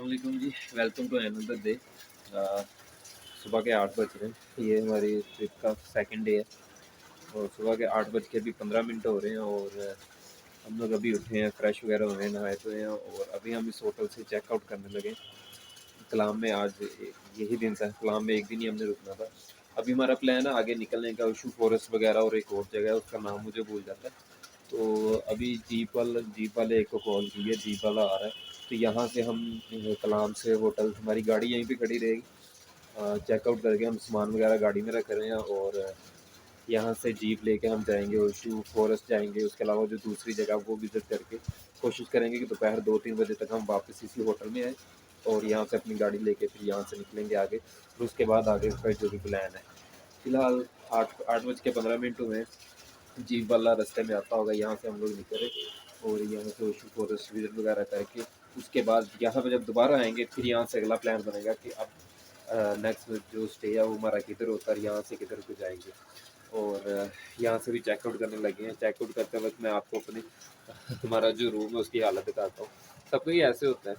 अस्सलामुअलैकुम जी। Welcome to another day. सुबह के 8 बज रहे हैं। ये हमारी ट्रिप का सेकंड डे है और सुबह के 8 बज के अभी 15 मिनट हो रहे हैं और हम लोग अभी उठे हैं, फ्रेश वगैरह हुए हैं, नहाए धोए हैं और अभी हम इस होटल से चेकआउट करने लगे। कलाम में आज यही दिन था, कलाम में एक दिन ही हमने रुकना था। अभी हमारा प्लान है आगे निकलने का, उशू फॉरेस्ट वगैरह और एक और जगह है, उसका नाम मुझे भूल जाता है। तो अभी जीप वाले एक को कॉल की है, जीप वाला आ रहा है। तो यहाँ से हम कलाम से होटल, हमारी गाड़ी यहीं पे खड़ी रहेगी। चेकआउट करके हम सामान वगैरह गाड़ी में रख रहे हैं और यहाँ से जीप लेके हम जाएंगे ओशू फॉरेस्ट जाएंगे। उसके अलावा जो दूसरी जगह वो विज़िट करके कोशिश करेंगे कि दोपहर 2-3 बजे तक हम वापस इसी होटल में आए और यहाँ से अपनी गाड़ी लेके फिर यहाँ से निकलेंगे आगे। फिर उसके बाद आगे का जो भी प्लान है। फ़िलहाल 8 बज के 15 मिनट हुए हैं। जीप वाला रास्ते में आता होगा, यहाँ से हम लोग निकले और यहाँ से ओशू फॉरेस्ट विजिट वगैरह करके उसके बाद यहाँ पे जब दोबारा आएंगे फिर यहाँ से अगला प्लान बनेगा कि अब नेक्स्ट जो स्टे है वो हमारा किधर होता है, यहाँ से किधर को जाएंगे। और यहाँ से भी चेकआउट करने लगे हैं। चेकआउट करते वक्त मैं आपको अपने हमारा जो रूम है उसकी हालत दिखाता हूँ। सबको ही ऐसे होता है,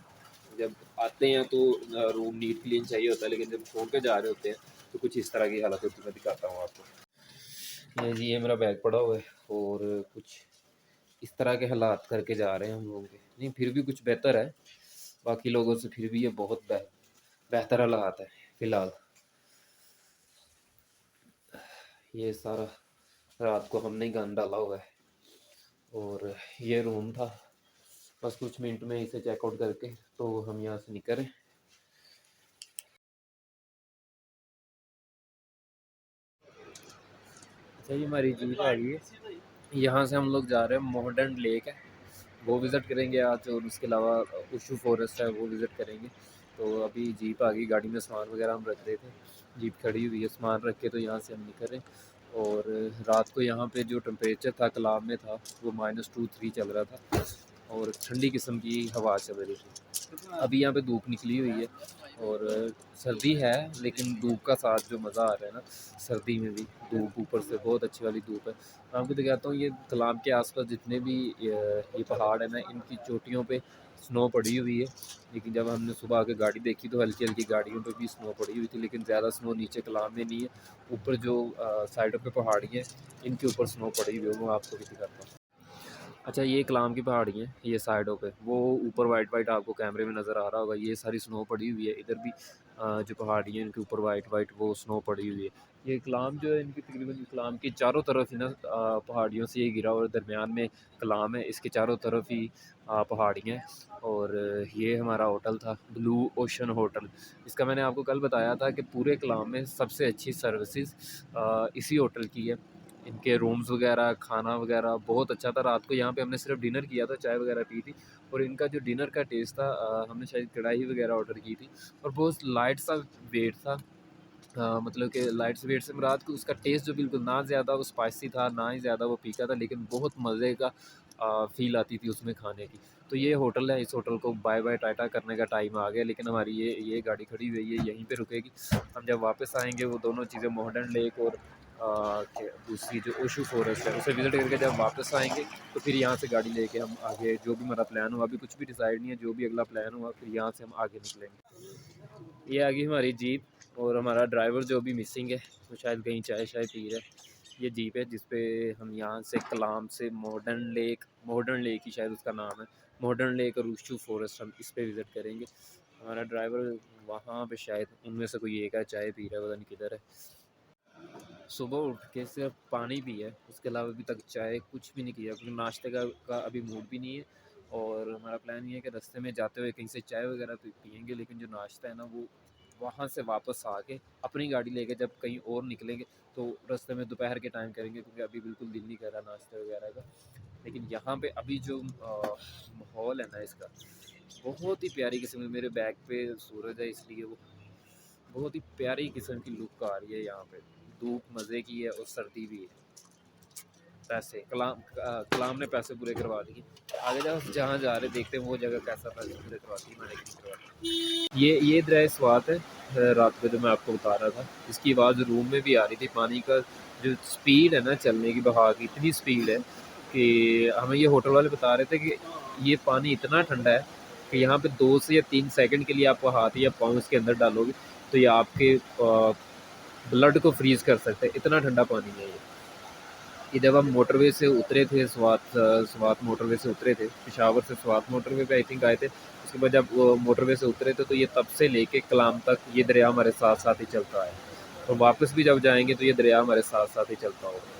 जब आते हैं तो रूम नीट क्लीन चाहिए होता है, लेकिन जब छोड़ के जा रहे होते हैं तो कुछ इस तरह की हालत होती है। मैं दिखाता हूँ आपको। ये जी, ये मेरा बैग पड़ा हुआ है और कुछ इस तरह के हालात करके जा रहे हैं हम लोगों के। नहीं, फिर भी कुछ बेहतर है, बाकी लोगों से फिर भी ये बहुत बेहतर हालात है फ़िलहाल। ये सारा रात को हमने ही गंद डाला हुआ है और ये रूम था। बस कुछ मिनट में इसे चेकआउट करके तो हम यहाँ से निकले। अच्छा, ये हमारी जीप आ गई है। यहाँ से हम लोग जा रहे हैं, मॉडर्न लेक है वो विज़िट करेंगे आज और उसके अलावा उशू फॉरेस्ट है वो विज़िट करेंगे। तो अभी जीप आ गई, गाड़ी में सामान वगैरह हम रख रहे थे, जीप खड़ी हुई है, सामान रख के तो यहाँ से हम निकले। और रात को यहाँ पे जो टेम्परेचर था कलाम में था वो -2-3 चल रहा था और ठंडी किस्म की हवा चल रही थी। अभी यहाँ पे धूप निकली हुई है और सर्दी है, लेकिन धूप का साथ जो मज़ा आ रहा है ना, सर्दी में भी धूप, ऊपर से बहुत अच्छी वाली धूप है। मैं आपको दिखाता हूँ, ये कलाम के आसपास जितने भी ये पहाड़ है ना, इनकी चोटियों पे स्नो पड़ी हुई है। लेकिन जब हमने सुबह आके गाड़ी देखी तो हल्की हल्की गाड़ियों पे भी स्नो पड़ी हुई थी, लेकिन ज़्यादा स्नो नीचे कलाम में नहीं है। ऊपर जो साइडों पे पहाड़ी है इनके ऊपर स्नो पड़ी हुई है, वो मैं आपको भी दिखाता हूँ। अच्छा, ये कलाम की पहाड़ी है, ये साइडों पे वो ऊपर वाइट वाइट आपको कैमरे में नज़र आ रहा होगा, ये सारी स्नो पड़ी हुई है। इधर भी जो पहाड़ी है इनके ऊपर वाइट वाइट वो स्नो पड़ी हुई है। ये कलाम जो है, इनकी तकरीबन कलाम की चारों तरफ ही ना पहाड़ियों से ये घिरा और दरमियान में कलाम है, इसके चारों तरफ ही पहाड़ियाँ हैं। और ये हमारा होटल था ब्लू ओशन होटल। इसका मैंने आपको कल बताया था कि पूरे कलाम में सबसे अच्छी सर्विसेज इसी होटल की है। इनके रूम्स वगैरह, खाना वगैरह बहुत अच्छा था। रात को यहाँ पे हमने सिर्फ डिनर किया था, चाय वगैरह पी थी और इनका जो डिनर का टेस्ट था, हमने शायद कढ़ाई वगैरह ऑर्डर की थी और बहुत लाइट सा वेट था। मतलब कि लाइट से वेट से मुराद कि उसका टेस्ट जो बिल्कुल ना ज़्यादा वो स्पाइसी था, ना ही ज़्यादा वो फीका था, लेकिन बहुत मज़े का फ़ील आती थी उसमें खाने की। तो ये होटल है, इस होटल को बाय बाय टाटा करने का टाइम आ गया, लेकिन हमारी ये गाड़ी खड़ी हुई है, यहीं पे रुकेगी। हम जब वापस आएँगे वो दोनों चीज़ें, मॉडर्न लेक और दूसरी जो ओशू फॉरेस्ट है उसे विज़िट करके जब वापस आएँगे तो फिर यहाँ से गाड़ी लेके हम आगे जो भी हमारा प्लान हुआ, अभी कुछ भी डिसाइड नहीं है, जो भी अगला प्लान हुआ फिर यहाँ से हम आगे निकलेंगे। ये आ गई हमारी जीप और हमारा ड्राइवर जो भी मिसिंग है वो शायद कहीं चाय शाय पी रहा है। ये जीप है जिस पे हम यहाँ से कलाम से मॉडर्न लेक ही शायद उसका नाम है, मॉडर्न लेक और उशू फॉरेस्ट हम इस पे विज़िट करेंगे। हमारा ड्राइवर वहाँ पे शायद उनमें से कोई एक है, चाय पी रहा है, पता नहीं किधर है। सुबह उठ के सिर्फ पानी पिया है, उसके अलावा अभी तक चाय कुछ भी नहीं किया, क्योंकि नाश्ते का अभी मूड भी नहीं है। और हमारा प्लान ये है कि रास्ते में जाते हुए कहीं से चाय वगैरह पियेंगे, लेकिन जो नाश्ता है ना वो वहाँ से वापस आके अपनी गाड़ी लेके जब कहीं और निकलेंगे तो रास्ते में दोपहर के टाइम करेंगे, क्योंकि अभी बिल्कुल दिल नहीं कर रहा नाश्ते वगैरह का। लेकिन यहाँ पे अभी जो माहौल है ना इसका, बहुत ही प्यारी किस्म, मेरे बैक पे सूरज है इसलिए वो बहुत ही प्यारी किस्म की लुक आ रही है यहाँ पे। धूप मज़े की है और सर्दी भी है। पैसे कलाम ने पैसे पूरे करवा दिए। आगे जाओ, जहाँ जा रहे देखते हैं वो जगह कैसा पैसे पूरे करवाती है, मैंने नहीं करवाती। ये दरिया स्वात है, रात को जो मैं आपको बता रहा था, इसकी आवाज़ रूम में भी आ रही थी। पानी का जो स्पीड है ना, चलने की, बहाव की इतनी स्पीड है कि हमें ये होटल वाले बता रहे थे कि ये पानी इतना ठंडा है कि यहाँ पे 2 से या 3 सेकंड के लिए आप हाथ या पाँव इसके अंदर डालोगे तो ये आपके ब्लड को फ्रीज़ कर सकता है, इतना ठंडा पानी है ये। जब हम मोटरवे से उतरे थे, स्वात मोटरवे से उतरे थे, पेशावर से स्वात मोटरवे पे आई थिंक आए थे। उसके बाद जब मोटरवे से उतरे थे तो ये तब से लेके कलाम तक ये दरिया हमारे साथ साथ ही चलता है, और वापस भी जब जाएंगे तो ये दरिया हमारे साथ साथ ही चलता होगा।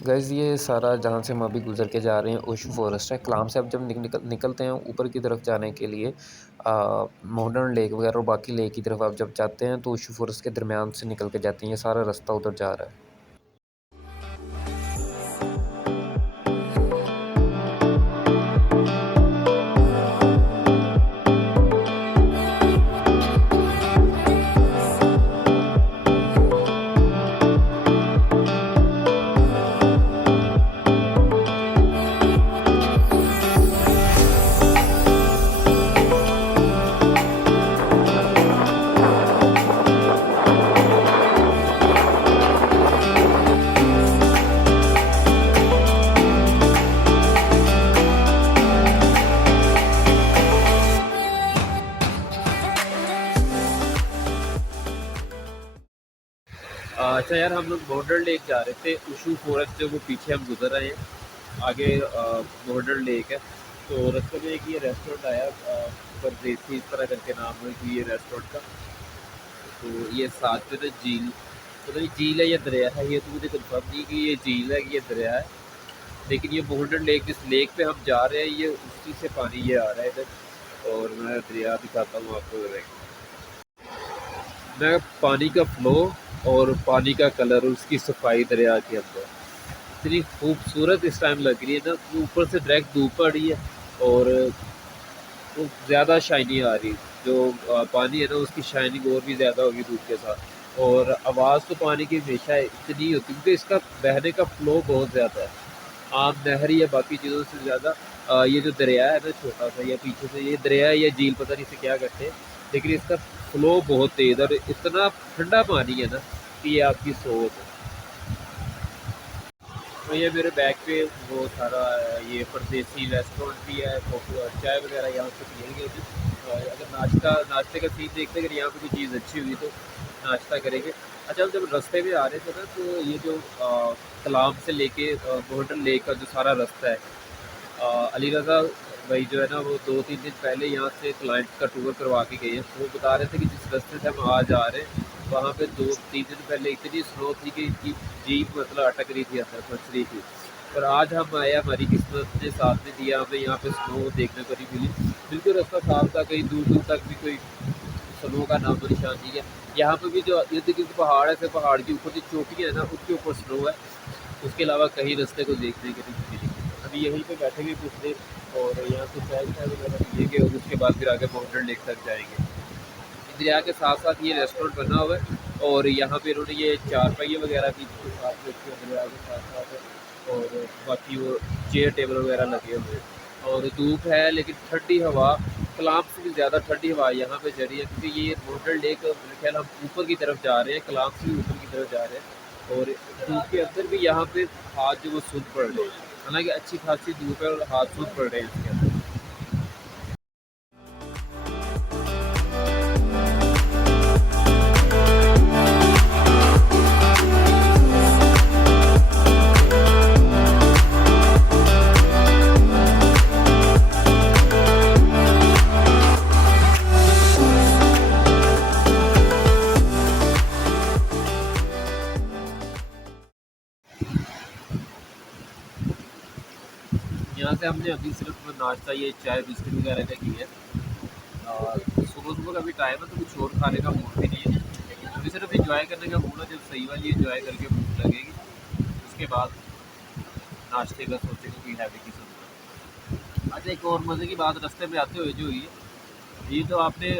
गाइस ये सारा जहाँ से हम अभी गुजर के जा रहे हैं ओशू फॉरेस्ट है। कलाम से अब जब निकलते हैं ऊपर की तरफ जाने के लिए मॉडर्न लेक वगैरह और बाकी लेक की तरफ आप जब जाते हैं तो ओशू फॉरेस्ट के दरमियान से निकल के जाते हैं। ये सारा रास्ता उधर जा रहा है। अच्छा यार, हम लोग बॉर्डर लेक जा रहे थे, ओशू फॉरेस्ट से वो पीछे हम गुजर रहे हैं, आगे बॉर्डर लेक है। तो रास्ते में एक ये रेस्टोरेंट आया, परदेसी इस तरह करके नाम है कि ये रेस्टोरेंट का। तो ये साथ में तो झील, तो नहीं झील है या दरिया है ये तो मुझे कंफर्म नहीं कि ये झील है कि ये दरिया है, लेकिन ये बॉर्डर लेक जिस लेक पे हम जा रहे हैं ये उसी से पानी ये आ रहा है इधर। और मैं दरिया दिखाता हूँ आपको, मैं पानी का फ्लो और पानी का कलर और उसकी सफाई दरिया के अंदर इतनी खूबसूरत इस टाइम लग रही है ना। ऊपर से डायरेक्ट धूप पड़ रही है और वो ज़्यादा शाइनी आ रही, जो पानी है ना उसकी शाइनिंग और भी ज़्यादा होगी धूप के साथ। और आवाज़ तो पानी की हमेशा इतनी होती क्योंकि इसका बहने का फ्लो बहुत ज़्यादा है, आम नहर या बाकी चीज़ों से ज़्यादा। ये जो दरिया है ना छोटा सा, या पीछे से ये दरिया या झील पता नहीं से क्या करते हैं, लेकिन इसका फ्लो बहुत तेज़ और इतना ठंडा पानी है ना कि ये आपकी सोच है। तो ये मेरे बैग पे वो सारा ये परदेसी रेस्टोरेंट भी है, चाय वगैरह यहाँ से पियेंगे। अगर नाश्ते का सीन देखते अगर यहाँ पे कोई चीज़ अच्छी हुई तो नाश्ता करेंगे। अच्छा, हम जब रास्ते में आ रहे थे ना तो ये जो कलाम से लेके बॉर्डर लेक का जो सारा रास्ता है, अली रज़ा भाई जो है ना वो 2-3 दिन पहले यहाँ से क्लाइंट का टूर करवा के गए हैं। वो बता रहे थे कि जिस रास्ते से हम आज आ रहे हैं वहाँ पे 2-3 दिन पहले इतनी स्नो थी कि इनकी जीप मतलब अटक रही थी, अंदर फंस रही थी। पर आज हम आए, हमारी किस्मत ने साथ में दिया, हमें यहाँ पे स्नो देखने को नहीं मिली। बिल्कुल रास्ता साफ था, कहीं दूर दूर तक भी कोई स्नो का नाम निशान नहीं है। यहाँ पे भी जो इर्द गिर्द पहाड़ है, फिर पहाड़ के ऊपर जो चोटियाँ है ना उसके ऊपर स्नो है, उसके अलावा कहीं रास्ते को देखने के नहीं मिली। अभी यहीं पे बैठेंगे कुछ देर और यहाँ से चाय वगैरह पिएंगे और उसके बाद फिर आगे बॉर्डर लेक तक जाएंगे। दरिया के साथ साथ ये रेस्टोरेंट बना हुआ है और यहाँ पे इन्होंने ये 4 पहिए वगैरह भी साथ रखे हैं दरिया के साथ साथ, और बाकी वो चेयर टेबल वगैरह लगे हुए हैं। और धूप है लेकिन ठंडी हवा, कलाम से भी ज़्यादा ठंडी हवा यहाँ पे चल रही है क्योंकि ये बॉर्डर लेक मेरे ख्याल हम ऊपर की तरफ जा रहे हैं, कलाम से भी ऊपर की तरफ जा रहे हैं। और धूप के अंदर भी यहाँ पे हाथ जो वो सूद पड़ रहे हैं, हालांकि अच्छी खासी धूप है और हाथ सूद पड़ रहे हैं इसके अंदर। वैसे हमने अभी सिर्फ नाश्ता ये चाय बिस्किट वगैरह का किया है और सुबह सुबह का भी टाइम है तो कुछ और खाने का मूड भी नहीं है, अभी सिर्फ इंजॉय करने का मूड है। जब सही वाली इंजॉय करके भूख लगेगी उसके बाद नाश्ते का सोचेंगे कोई हैवी किस्म का। अच्छा एक और मज़े की बात रास्ते में आते हुए जो हुई है, ये तो आपने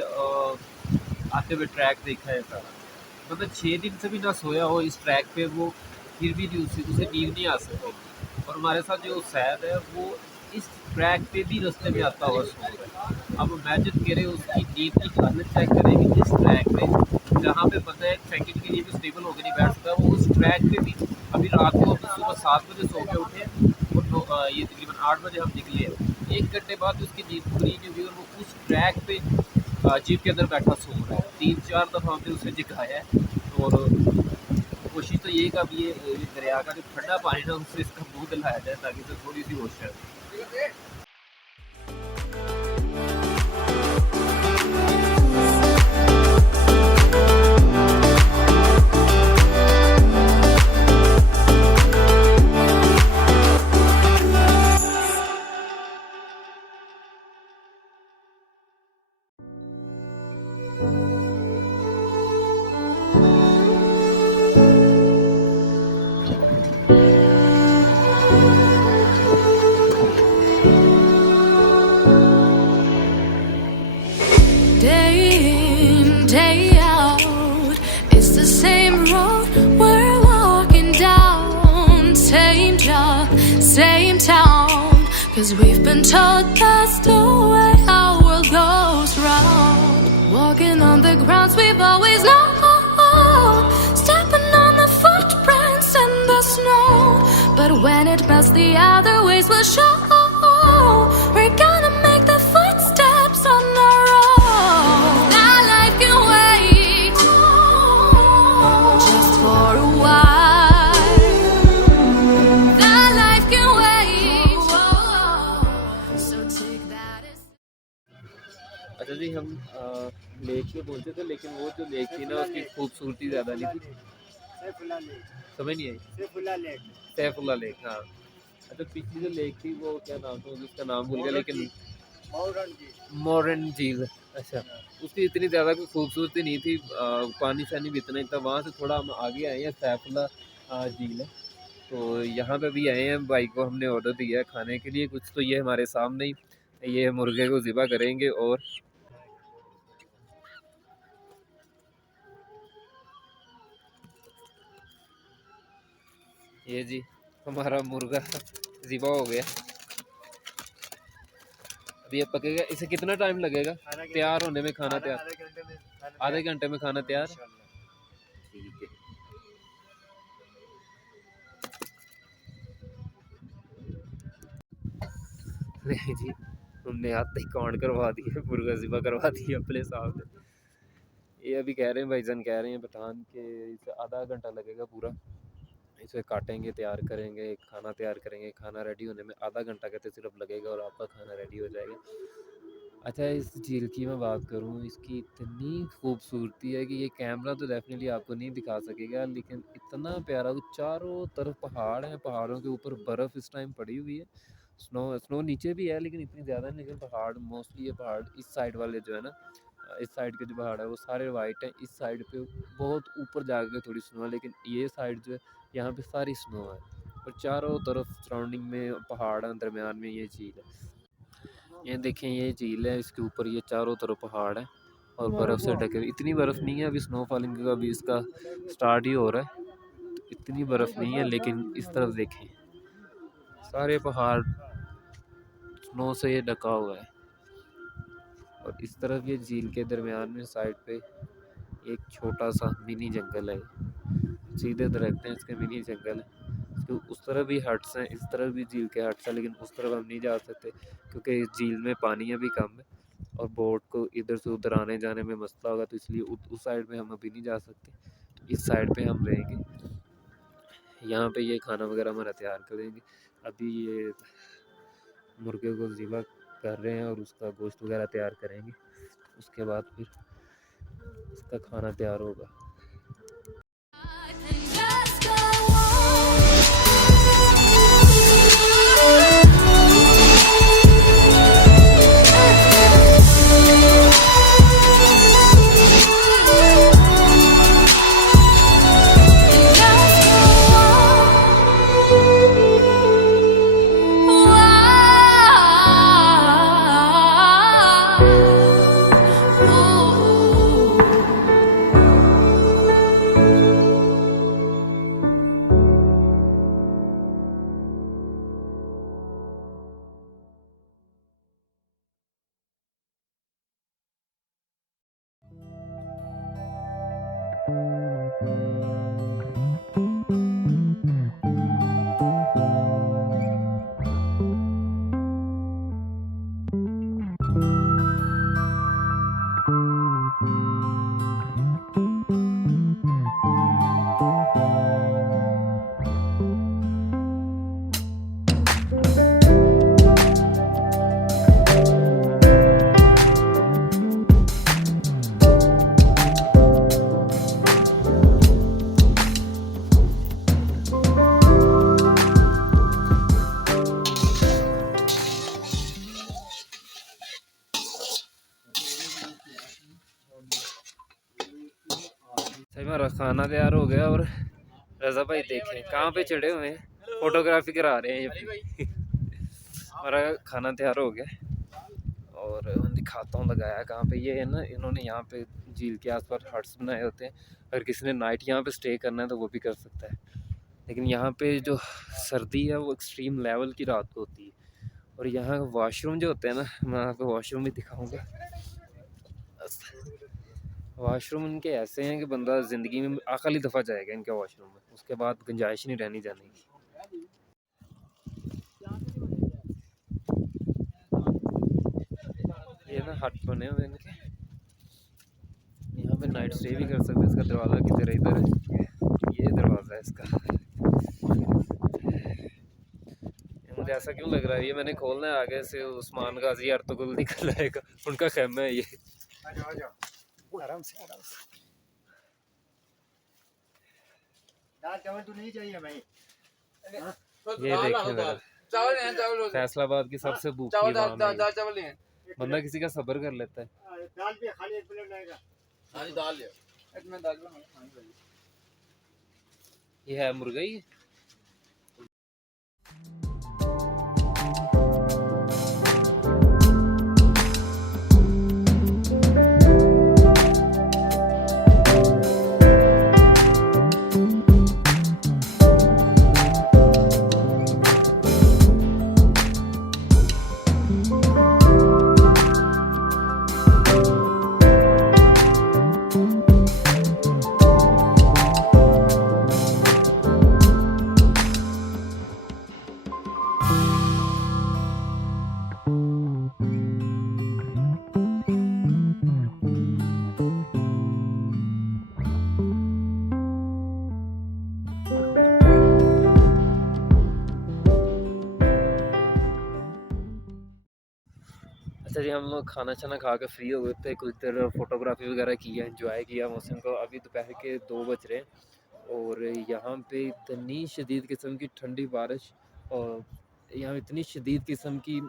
आते हुए ट्रैक देखा है सारा, मतलब 6 दिन से भी ना सोया हो इस ट्रैक पे वो, फिर भी उसे नींद नहीं आ सकती। और हमारे साथ जो सैद है वो इस ट्रैक पे भी रास्ते में आता हुआ सो रहा है। अब इमेजिन करें उसकी नींद की हालत चेक करेंगे इस ट्रैक पे जहाँ पे बंदा एक सेकंड के लिए भी स्टेबल होकर नहीं बैठ सकता, वो उस ट्रैक पे भी। अभी रात को हम सुबह 7 बजे सो के उठे और ये तकरीबन 8 बजे हम निकले हैं, 1 घंटे बाद उसकी नींद पूरी नहीं हुई और वो उस ट्रैक पे जीप के अंदर बैठा सो रहा है। 3-4 दफ़ा हमने उसे जगाया है और कोशिश तो ये कि अब ये दरिया का जो ठंडा पानी ना उससे इसका मुँह दिलाया जाए ताकि इसे थोड़ी सी होश आए। Day out, it's the same road we're walking down, same job, same town, 'cause we've been told that's the way our world goes round. Walking on the grounds we've always known, stepping on the footprints in the snow, but when it melts the other ways will show. We're gonna make the footsteps on our own. That life can wait just for a while. That life can wait. So take that as... अच्छा जी हम lake पे पहुंचे थे, लेकिन वो जो lake थी ना उसकी खूबसूरती ज़्यादा नहीं थी। समझ नहीं आई। सैफुल्ला लेक, हाँ। अच्छा पिछली जो लेक थी वो क्या नाम था उसका नाम भूल गया, लेकिन मॉडर्न झील। अच्छा उसकी इतनी ज़्यादा कोई खूबसूरती नहीं थी, पानी शानी भी इतना ही था। वहाँ से थोड़ा हम आगे आए हैं, सैफुल्ला झील है, तो यहाँ पे भी आए हैं। भाई को हमने ऑर्डर दिया है खाने के लिए कुछ, तो ये हमारे सामने ही ये मुर्गे को ज़िबा करेंगे और ये जी हमारा मुर्गा ज़िबा हो गया। अभी ये पकेगा। इसे कितना टाइम लगेगा तैयार होने में? खाना तैयार आधे घंटे में खाना तैयार। ठीक है। नहीं जी हमने आते ही काउंट करवा दी है, मुर्गा ज़िबा करवा दिया अपने सामने। ये अभी कह रहे हैं भाईजान, कह रहे हैं पठान के इसे आधा घंटा लगेगा पूरा, इसे काटेंगे, तैयार करेंगे, खाना तैयार करेंगे, खाना रेडी होने में आधा घंटा कहते सिर्फ लगेगा और आपका खाना रेडी हो जाएगा। अच्छा इस झील की मैं बात करूँ, इसकी इतनी खूबसूरती है कि ये कैमरा तो डेफिनेटली आपको नहीं दिखा सकेगा, लेकिन इतना प्यारा। वो चारों तरफ पहाड़ हैं, पहाड़ों के ऊपर बर्फ़ इस टाइम पड़ी हुई है। स्नो नीचे भी है लेकिन इतनी ज़्यादा नहीं, लेकिन पहाड़ मोस्टली ये पहाड़ इस साइड वाले जो है ना, इस साइड के जो पहाड़ है वो सारे वाइट हैं। इस साइड पे बहुत ऊपर जाकर थोड़ी स्नो है, लेकिन ये साइड जो है यहाँ पे सारी स्नो है और चारों तरफ सराउंडिंग में पहाड़ हैं, दरमियान में ये झील है। ये देखें ये झील है, इसके ऊपर ये चारों तरफ पहाड़ है और बर्फ़ से ढके। इतनी बर्फ़ नहीं है अभी, स्नो फॉलिंग का अभी इसका स्टार्ट ही हो रहा है, तो इतनी बर्फ़ नहीं है। लेकिन इस तरफ देखें सारे पहाड़ स्नो से ये ढका हुआ है और इस तरफ ये झील के दरमियान में साइड पे एक छोटा सा मिनी जंगल है। सीधे दरख्त हैं इसके, मिनी जंगल है। तो उस तरफ भी हट्स हैं, इस तरफ भी झील के हट्स हैं, लेकिन उस तरफ हम नहीं जा सकते क्योंकि इस झील में पानी अभी कम है और बोट को इधर से उधर आने जाने में मसला होगा, तो इसलिए उस साइड में हम अभी नहीं जा सकते। इस साइड पे हम रहेंगे, यहाँ पे ये खाना वगैरह हमारा तैयार करेंगे। अभी ये मुर्गे को ज़िबा कर रहे हैं और उसका गोश्त वगैरह तैयार करेंगे, उसके बाद फिर उसका खाना तैयार होगा। Just go on. सही हमारा खाना तैयार हो गया और रज़ा भाई देखें कहाँ पे चढ़े हुए हैं, फोटोग्राफी करा रहे हैं ये भी। हमारा खाना तैयार हो गया और दिखाता हूँ लगाया कहाँ पे। ये है ना, इन्होंने यहाँ पे झील के आसपास हट्स बनाए होते हैं। अगर किसी ने नाइट यहाँ पे स्टे करना है तो वो भी कर सकता है, लेकिन यहाँ पे जो सर्दी है वो एक्सट्रीम लेवल की रात को होती है। और यहाँ वॉशरूम जो होते हैं ना, मैं आपको वॉशरूम भी दिखाऊंगा। वॉशरूम इनके ऐसे हैं कि बंदा ज़िंदगी में आखिरी दफ़ा जाएगा इनके वॉशरूम में, उसके बाद गुंजाइश नहीं रहनी जाने की। ये ना हट बने हुए इनके, यहाँ पे नाइट स्टे भी कर सकते हैं। इसका दरवाज़ा किधर है, इधर है, ये दरवाज़ा है इसका। मुझे ऐसा क्यों लग रहा है, ये मैंने खोलना है आगे से उस्मान गाजी अर्तुगरुल निकल आएगा, उनका खैमा है ये। आराम से आराम से। दाल चावल तो नहीं चाहिए भाई। ये देखें जरा, चावल फैसलाबाद की सबसे भूखी चावल है। बंदा किसी का सब्र कर लेता है। दाल भी खाली एक प्लेट लाएगा। हाँ जी दाल है, इसमें दाल बना। ये है मुर्गा ही। अच्छा जी, हम लोग खाना छाना खा के फ्री हो गए थे, कुछ देर फोटोग्राफी वगैरह किया, एंजॉय किया मौसम को। अभी दोपहर के 2 बज रहे हैं और यहाँ पे इतनी शदीद किस्म की ठंडी बारिश और यहाँ इतनी शदीद किस्म की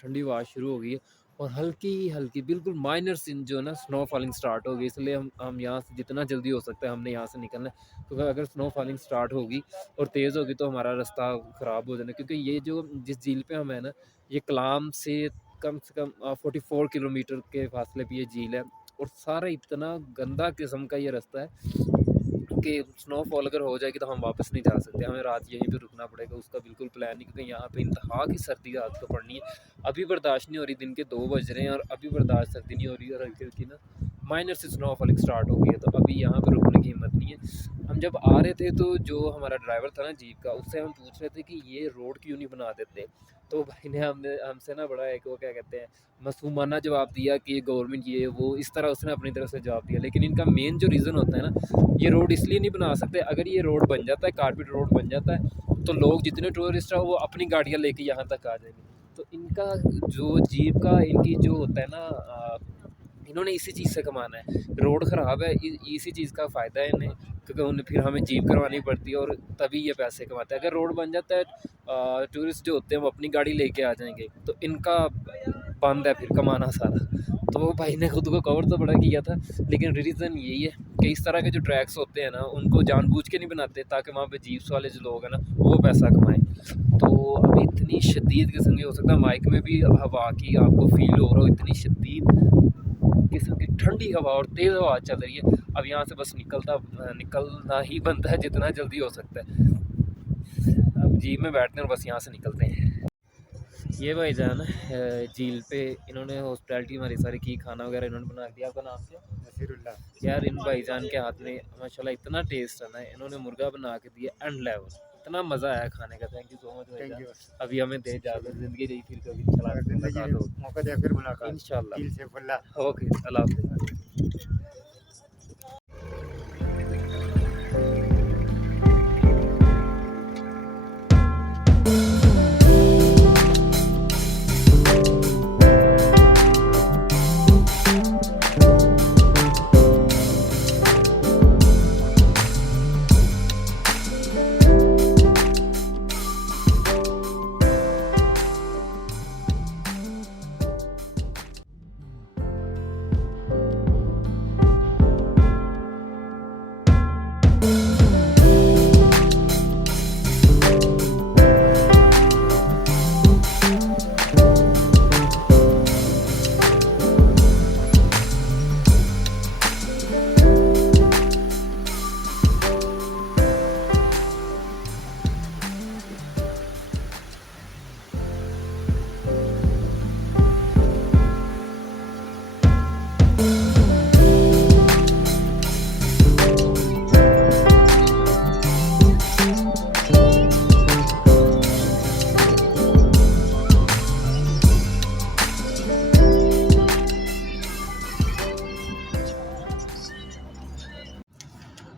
ठंडी बारिश शुरू हो गई है और हल्की हल्की बिल्कुल माइनर सिन जो है ना स्नो फॉलिंग स्टार्ट हो गई। इसलिए हम यहाँ से जितना जल्दी हो सकता है हमने यहाँ से निकलना है, क्योंकि अगर स्नो फॉलिंग स्टार्ट होगी और तेज़ होगी तो हमारा रास्ता ख़राब हो जाना। क्योंकि ये जो जिस झील पे हम है ना, ये कलाम से कम 44 किलोमीटर के फासले पे ये झील है और सारा इतना गंदा किस्म का ये रास्ता है कि स्नोफॉल अगर हो जाएगी तो हम वापस नहीं जा सकते, हमें रात यहीं पे रुकना पड़ेगा। उसका बिल्कुल प्लान नहीं, क्योंकि यहाँ पे इंतहा की सर्दी रात को पड़नी है। अभी बर्दाश्त नहीं हो रही, दिन के 2 बज रहे हैं और अभी बर्दाश्त सर्दी नहीं हो रही और हल्की हल्की ना माइनर से स्नोफॉलिंग स्टार्ट हो गई है। तो अभी यहाँ पर रुकने की हिम्मत नहीं है। हम जब आ रहे थे तो जो हमारा ड्राइवर था ना जीप का, उससे हम पूछ रहे थे कि ये रोड क्यों नहीं बना देते। तो भाई ने हमसे ना बड़ा एक वो क्या कहते हैं मासूमाना जवाब दिया कि गवर्नमेंट ये वो, इस तरह उसने अपनी तरफ से जवाब दिया। लेकिन इनका मेन जो रीज़न होता है ना, ये रोड इसलिए नहीं बना सकते। अगर ये रोड बन जाता है, कारपेट रोड बन जाता है, तो लोग जितने टूरिस्ट हैं वो अपनी गाड़ियाँ लेके यहाँ तक आ जाएंगे। तो इनका जो जीप का इनकी जो होता है ना, इन्होंने इसी चीज़ से कमाना है। रोड ख़राब है, इसी चीज़ का फ़ायदा है इन्हें, क्योंकि उन्हें फिर हमें जीप करवानी पड़ती है और तभी ये पैसे कमाते हैं। अगर रोड बन जाता है, टूरिस्ट जो होते हैं वो अपनी गाड़ी लेके आ जाएंगे, तो इनका बंद है फिर कमाना सारा। तो वो भाई ने खुद को कवर तो बड़ा किया था, लेकिन रीज़न यही है कि इस तरह के जो ट्रैक्स होते हैं ना, उनको जानबूझ के नहीं बनाते ताकि वहाँ पे जीप्स वाले जो लोग हैं ना वो पैसा कमाएं। तो अभी इतनी शदीद किस्म की, हो सकता है माइक में भी हवा की आपको फील हो रहा हो, इतनी शदीद किस्म की ठंडी हवा और तेज़ हवा चल रही है। अब यहाँ से बस निकलना ही बनता है जितना जल्दी हो सकता है। अब जीप में बैठते हैं और बस यहाँ से निकलते हैं। ये भाईजान झील पे इन्होंने हॉस्पिटैलिटी हमारी सारी की, खाना वगैरह इन्होंने बना दिया। आपका नाम क्या? नसीरुल्लाह। यार इन भाईजान के हाथ में माशाल्लाह इतना टेस्ट है ना, इन्होंने मुर्गा बना के दिया एंड लेवल, इतना मज़ा आया खाने का। Thank you so much thank भाईजान। यू। अभी हमें दे इजाज़त, ज़िंदगी रही फिर कभी इंशाल्लाह अगर जिंदगी मुलाकात में होगी मौका दिया फिर मुलाकात इंशाल्लाह। दिल से फुल्ला। ओके, अल्लाह हाफ़िज़।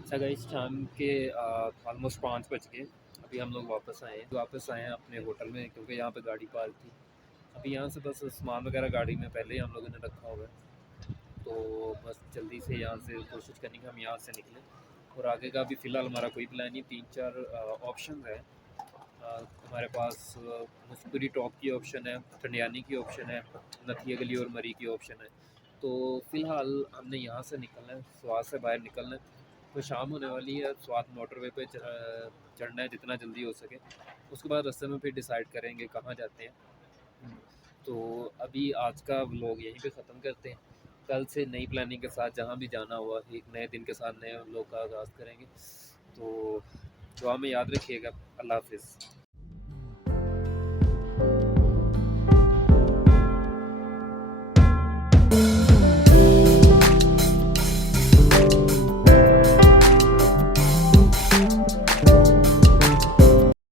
अच्छा गाइस, शाम के ऑलमोस्ट 5 बज गए। अभी हम लोग वापस आए हैं अपने होटल में, क्योंकि यहाँ पे गाड़ी पार्क थी। अभी यहाँ से बस सामान वगैरह गाड़ी में पहले ही हम लोगों ने रखा हुआ है, तो बस जल्दी से यहाँ से कोशिश करनी कि हम यहाँ से निकलें। और आगे का अभी फ़िलहाल हमारा कोई प्लान नहीं। 3-4 ऑप्शन है हमारे पास। मुस्कुरी टॉप की ऑप्शन है, ठंडियानी की ऑप्शन है, नथिया गली और मरी की ऑप्शन है। तो फ़िलहाल हमने यहाँ से निकलना है, स्वाद से बाहर निकलना है। तो शाम होने वाली है, स्वाद मोटरवे पे चढ़ना है जितना जल्दी हो सके। उसके बाद रास्ते में फिर डिसाइड करेंगे कहाँ जाते हैं। तो अभी आज का व्लॉग यहीं पे ख़त्म करते हैं। कल से नई प्लानिंग के साथ जहाँ भी जाना हुआ, एक नए दिन के साथ नए व्लॉग का आगाज़ करेंगे। तो दुआ में याद रखिएगा। अल्लाह हाफ़िज़।